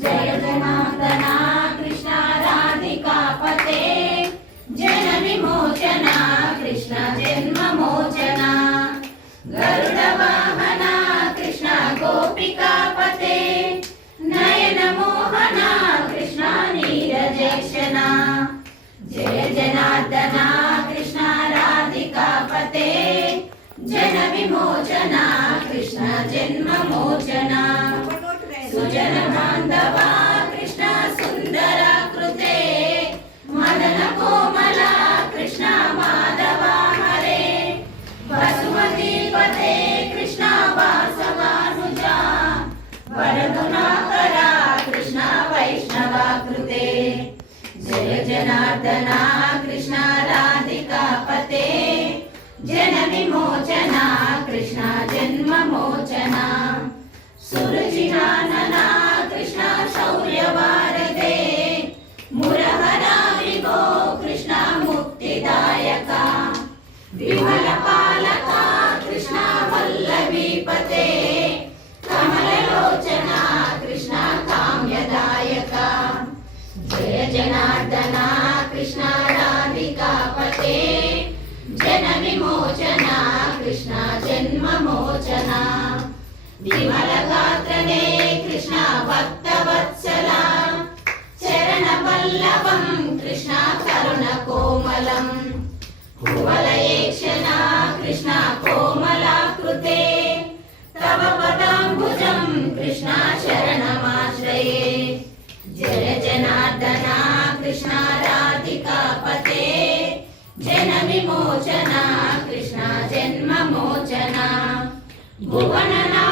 जय जनार्दना कृष्ण राधिकापते जन विमोचना कृष्ण जन्म मोचना गरुड वाहना कृष्ण गोपिकापते नयन मोहना कृष्ण नीरजेक्षणा जय जनार्दना कृष्ण राधिकापते जन विमोचना कृष्ण जन्म मोचना सुजन बांधवा कृष्ण सुंदर कृते मदन कोमला कृष्ण माधवा हरे वसुमती पते कृष्ण वासवानुजा वरदुनाकरा कृष्ण वैष्णवा कृते जय जनार्दना कृष्ण राधिका पते जन विमोचना कृष्ण जन्म मोचना सुरजिनानना कृष्ण शौर्यवारदे मुरहरा विभो कृष्ण मुक्तिदायका विमलपालका कृष्ण वल्लभीपते कमललोचना कृष्ण काम्यदायका जय जनार्दना कृष्ण राधिकापते जन विमोचना कृष्ण जन्म मोचना विमल गात्रने कृष्ण भक्तवत्सला चरण पल्लवं कृष्ण करुण कोमलम् कुवलयेक्षणा कृष्ण कोमलाकृते तव पदाम्बुजं कृष्ण शरणमाश्रये जय जनार्दना कृष्ण राधिकापते जन विमोचना कृष्ण जन्म मोचना भुवनना